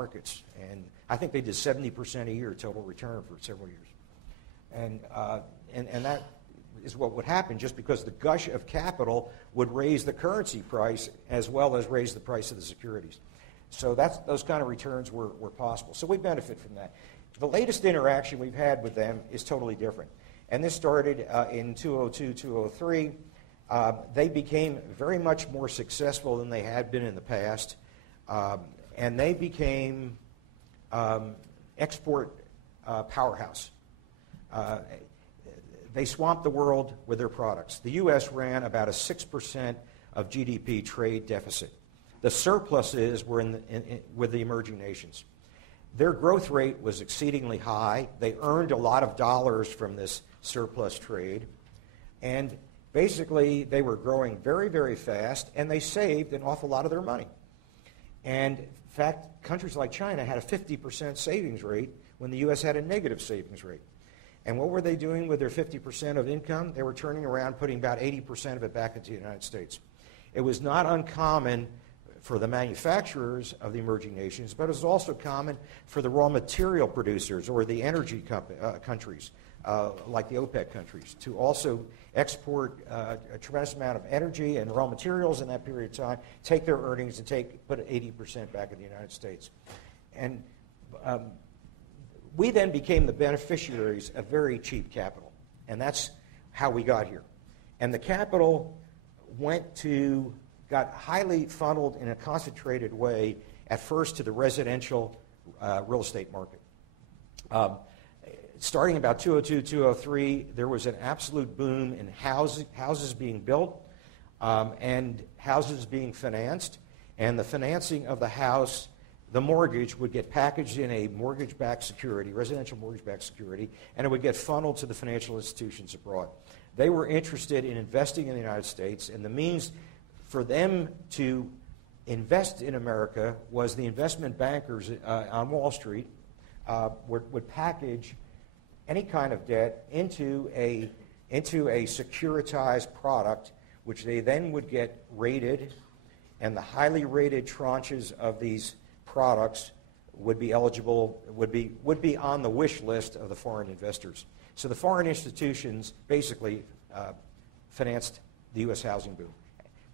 markets. And I think they did 70% a year total return for several years. And that is what would happen just because the gush of capital would raise the currency price as well as raise the price of the securities. So those kind of returns were possible. So we benefit from that. The latest interaction we've had with them is totally different. And this started in 2002, 2003. They became very much more successful than they had been in the past. And they became export powerhouse. They swamped the world with their products. The U.S. ran about a 6% of GDP trade deficit. The surpluses were with the emerging nations. Their growth rate was exceedingly high. They earned a lot of dollars from this surplus trade. And basically, they were growing very, very fast, and they saved an awful lot of their money. And in fact, countries like China had a 50% savings rate when the U.S. had a negative savings rate. And what were they doing with their 50% of income? They were turning around, putting about 80% of it back into the United States. It was not uncommon for the manufacturers of the emerging nations, but it was also common for the raw material producers or the energy countries, like the OPEC countries, to also export a tremendous amount of energy and raw materials in that period of time, take their earnings and put 80% back in the United States. And we then became the beneficiaries of very cheap capital, and that's how we got here. And the capital got highly funneled in a concentrated way at first to the residential real estate market. Starting about 2002, 2003, there was an absolute boom in houses being built and houses being financed, and the financing of the house, the mortgage would get packaged in a mortgage-backed security, residential mortgage-backed security, and it would get funneled to the financial institutions abroad. They were interested in investing in the United States, and the means for them to invest in America was the investment bankers on Wall Street would package any kind of debt into a securitized product, which they then would get rated, and the highly rated tranches of these products would be eligible, would be on the wish list of the foreign investors. So the foreign institutions basically financed the U.S. housing boom.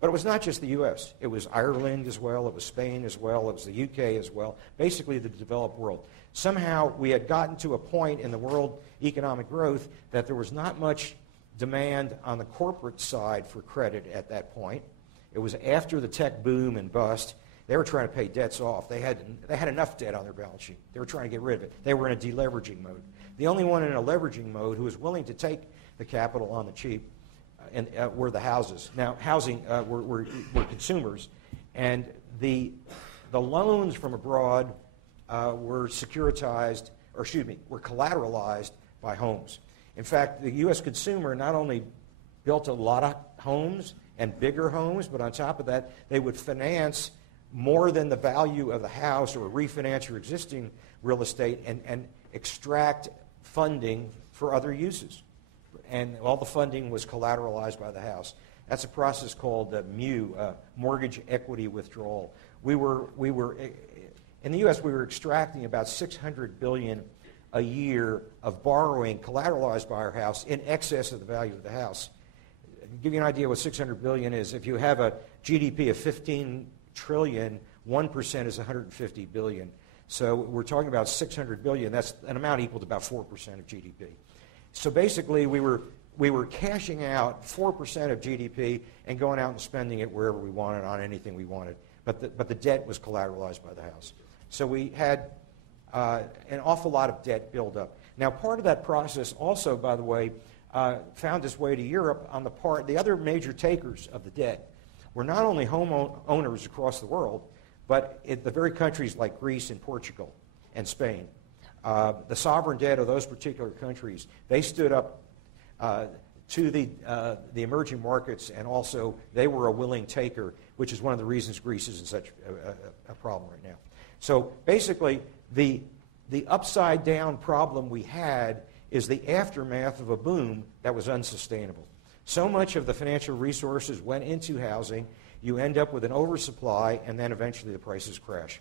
But it was not just the U.S. It was Ireland as well. It was Spain as well. It was the U.K. as well. Basically the developed world. Somehow we had gotten to a point in the world economic growth that there was not much demand on the corporate side for credit at that point. It was after the tech boom and bust. They were trying to pay debts off. They had enough debt on their balance sheet. They were trying to get rid of it. They were in a deleveraging mode. The only one in a leveraging mode who was willing to take the capital on the cheap were the houses. Now, housing were consumers, and the loans from abroad were securitized, were collateralized by homes. In fact, the U.S. consumer not only built a lot of homes and bigger homes, but on top of that, they would finance more than the value of the house or refinance your existing real estate and extract funding for other uses. And all the funding was collateralized by the house. That's a process called MU, mortgage equity withdrawal. We were in the U.S. we were extracting about $600 billion a year of borrowing collateralized by our house in excess of the value of the house. To give you an idea what $600 billion is, if you have a GDP of 15 trillion, 1% is 150 billion. So we're talking about 600 billion. That's an amount equal to about 4% of GDP. So basically, we were cashing out 4% of GDP and going out and spending it wherever we wanted on anything we wanted. But the debt was collateralized by the house. So we had an awful lot of debt build up. Now, part of that process also, by the way, found its way to Europe on the other major takers of the debt were not only homeowners across the world, but the very countries like Greece and Portugal and Spain. The sovereign debt of those particular countries, they stood up to the emerging markets, and also they were a willing taker, which is one of the reasons Greece is in such a problem right now. So basically, the upside down problem we had is the aftermath of a boom that was unsustainable. So much of the financial resources went into housing, you end up with an oversupply, and then eventually the prices crash.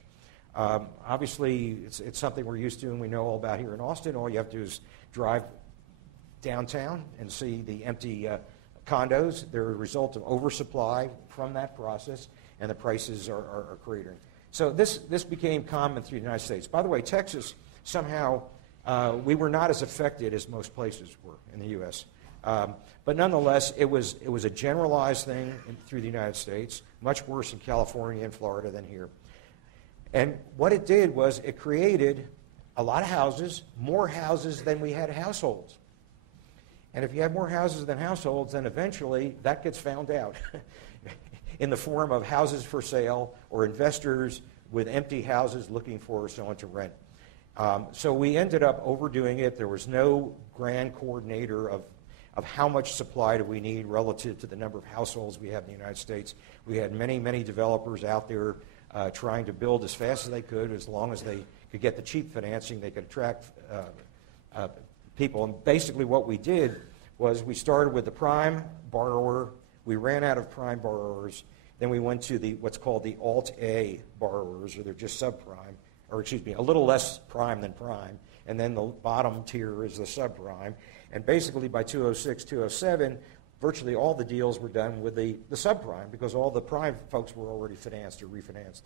Obviously, it's something we're used to and we know all about here in Austin. All you have to do is drive downtown and see the empty condos. They're a result of oversupply from that process, and the prices are cratering. So this became common through the United States. By the way, Texas, somehow, we were not as affected as most places were in the U.S. But nonetheless, it was a generalized thing through the United States, much worse in California and Florida than here. And what it did was it created a lot of houses, more houses than we had households. And if you have more houses than households, then eventually that gets found out in the form of houses for sale or investors with empty houses looking for someone to rent. So we ended up overdoing it. There was no grand coordinator of how much supply do we need relative to the number of households we have in the United States. We had many, many developers out there trying to build as fast as they could, as long as they could get the cheap financing, they could attract people. And basically what we did was we started with the prime borrower. We ran out of prime borrowers. Then we went to what's called the Alt-A borrowers, or they're just subprime, or excuse me, a little less prime than prime. And then the bottom tier is the subprime. And basically by 2006, 2007, virtually all the deals were done with the subprime because all the prime folks were already financed or refinanced.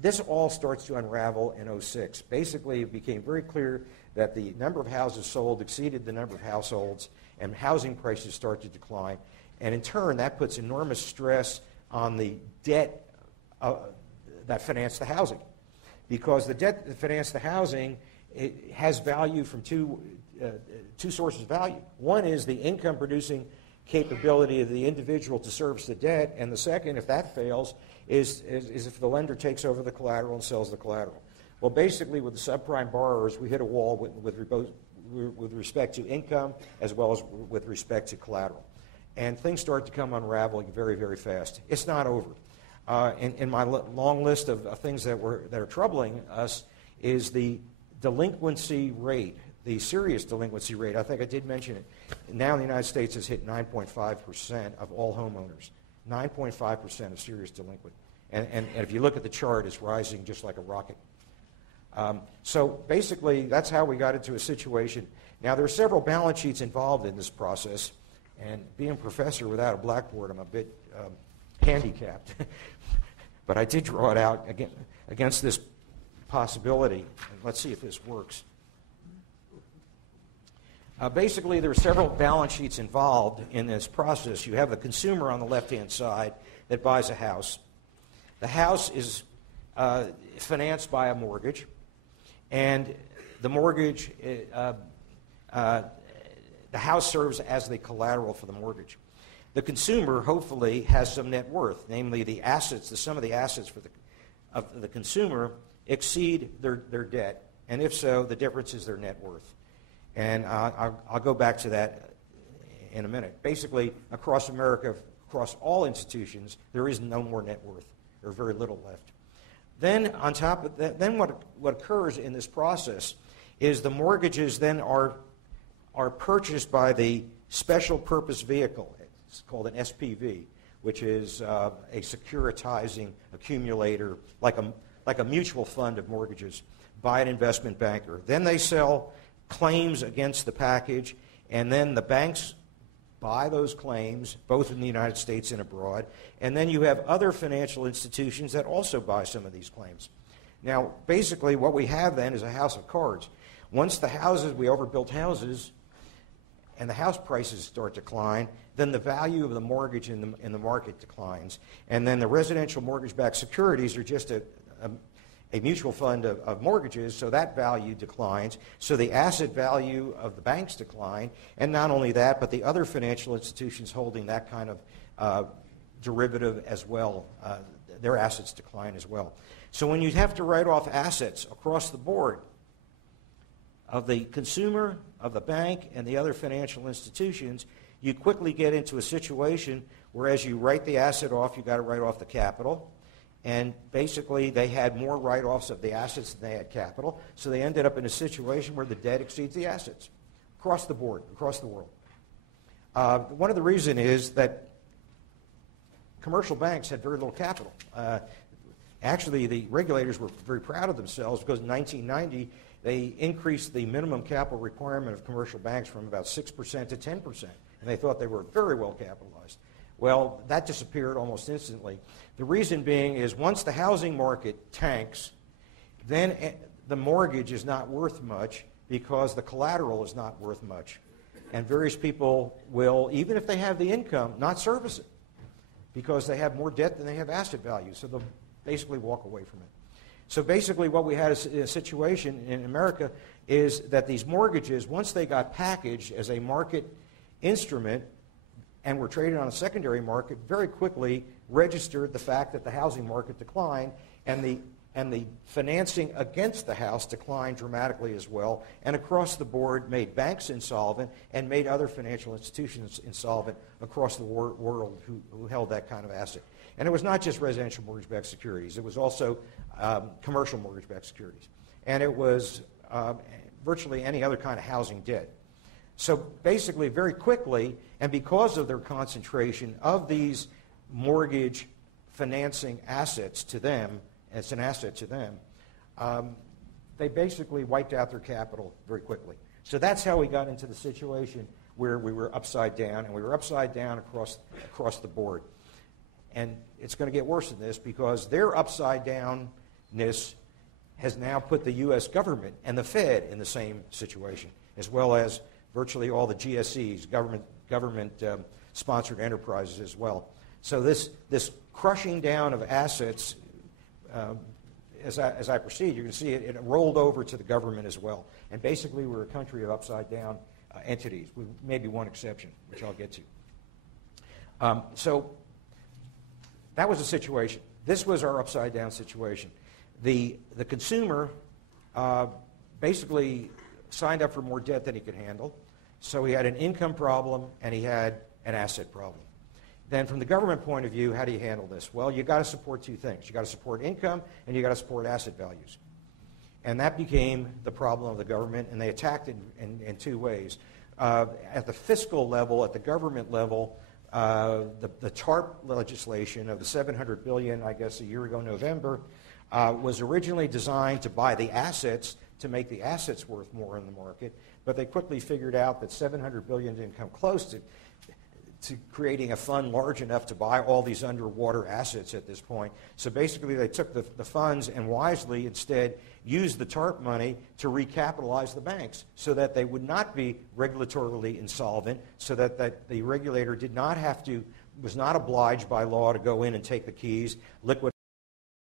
This all starts to unravel in 2006. Basically, it became very clear that the number of houses sold exceeded the number of households, and housing prices start to decline. And in turn, that puts enormous stress on the debt that financed the housing. Because the debt that financed the housing, it has value from two sources of value. One is the income-producing capability of the individual to service the debt, and the second, if that fails, is if the lender takes over the collateral and sells the collateral. Well, basically, with the subprime borrowers, we hit a wall with respect to income as well as with respect to collateral. And things start to come unraveling very, very fast. It's not over. In my long list of things that are troubling us is the delinquency rate, the serious delinquency rate. I think I did mention it. Now in the United States has hit 9.5% of all homeowners. 9.5% of serious delinquent. And if you look at the chart, it's rising just like a rocket. So basically, that's how we got into a situation. Now, there are several balance sheets involved in this process. And being a professor without a blackboard, I'm a bit handicapped. But I did draw it out against this possibility. And let's see if this works. Basically, there are several balance sheets involved in this process. You have the consumer on the left-hand side that buys a house. The house is financed by a mortgage, and the mortgage, the house serves as the collateral for the mortgage. The consumer, hopefully, has some net worth, namely the assets, the sum of the assets of the consumer exceed their debt, and if so, the difference is their net worth. And I'll go back to that in a minute. Basically, across America, across all institutions, there is no more net worth, or very little left. Then, on top of that, then what occurs in this process is the mortgages then are purchased by the special purpose vehicle. It's called an SPV, which is a securitizing accumulator, like a mutual fund of mortgages, by an investment banker. Then they sell claims against the package, and then the banks buy those claims, both in the United States and abroad, and then you have other financial institutions that also buy some of these claims. Now, basically, what we have then is a house of cards. Once we overbuilt houses, and the house prices start to decline, then the value of the mortgage in the market declines, and then the residential mortgage-backed securities are just a mutual fund of mortgages, so that value declines. So the asset value of the banks decline, and not only that, but the other financial institutions holding that kind of derivative as well, their assets decline as well. So when you have to write off assets across the board of the consumer, of the bank, and the other financial institutions, you quickly get into a situation where as you write the asset off, you've got to write off the capital. And basically, they had more write-offs of the assets than they had capital, so they ended up in a situation where the debt exceeds the assets across the board, across the world. One of the reasons is that commercial banks had very little capital. Actually, the regulators were very proud of themselves because in 1990, they increased the minimum capital requirement of commercial banks from about 6% to 10%, and they thought they were very well capitalized. Well, that disappeared almost instantly. The reason being is once the housing market tanks, then the mortgage is not worth much because the collateral is not worth much. And various people will, even if they have the income, not service it because they have more debt than they have asset value. So they'll basically walk away from it. So basically what we had is a situation in America is that these mortgages, once they got packaged as a market instrument and were traded on a secondary market, very quickly registered the fact that the housing market declined and the financing against the house declined dramatically as well, and across the board made banks insolvent and made other financial institutions insolvent across the world who held that kind of asset. And it was not just residential mortgage-backed securities. It was also commercial mortgage-backed securities. And it was virtually any other kind of housing debt. So basically, very quickly, and because of their concentration of these mortgage financing assets to them, it's an asset to them, they basically wiped out their capital very quickly. So that's how we got into the situation where we were upside down, and we were upside down across the board. And it's going to get worse than this because their upside downness has now put the U.S. government and the Fed in the same situation, as well as virtually all the GSEs, government-sponsored enterprises as well. So this crushing down of assets, as I proceed, you're going to see it rolled over to the government as well. And basically, we're a country of upside-down entities, with maybe one exception, which I'll get to. So that was the situation. This was our upside-down situation. The consumer basically signed up for more debt than he could handle. So he had an income problem and he had an asset problem. Then from the government point of view, how do you handle this? Well, you've got to support two things. You've got to support income and you've got to support asset values. And that became the problem of the government, and they attacked it in two ways. At the fiscal level, at the government level, the TARP legislation of the $700 billion, I guess a year ago, November, was originally designed to buy the assets to make the assets worth more in the market, but they quickly figured out that $700 billion didn't come close to creating a fund large enough to buy all these underwater assets at this point. So basically they took the funds and wisely instead used the TARP money to recapitalize the banks so that they would not be regulatorily insolvent, so that the regulator was not obliged by law to go in and take the keys, liquidate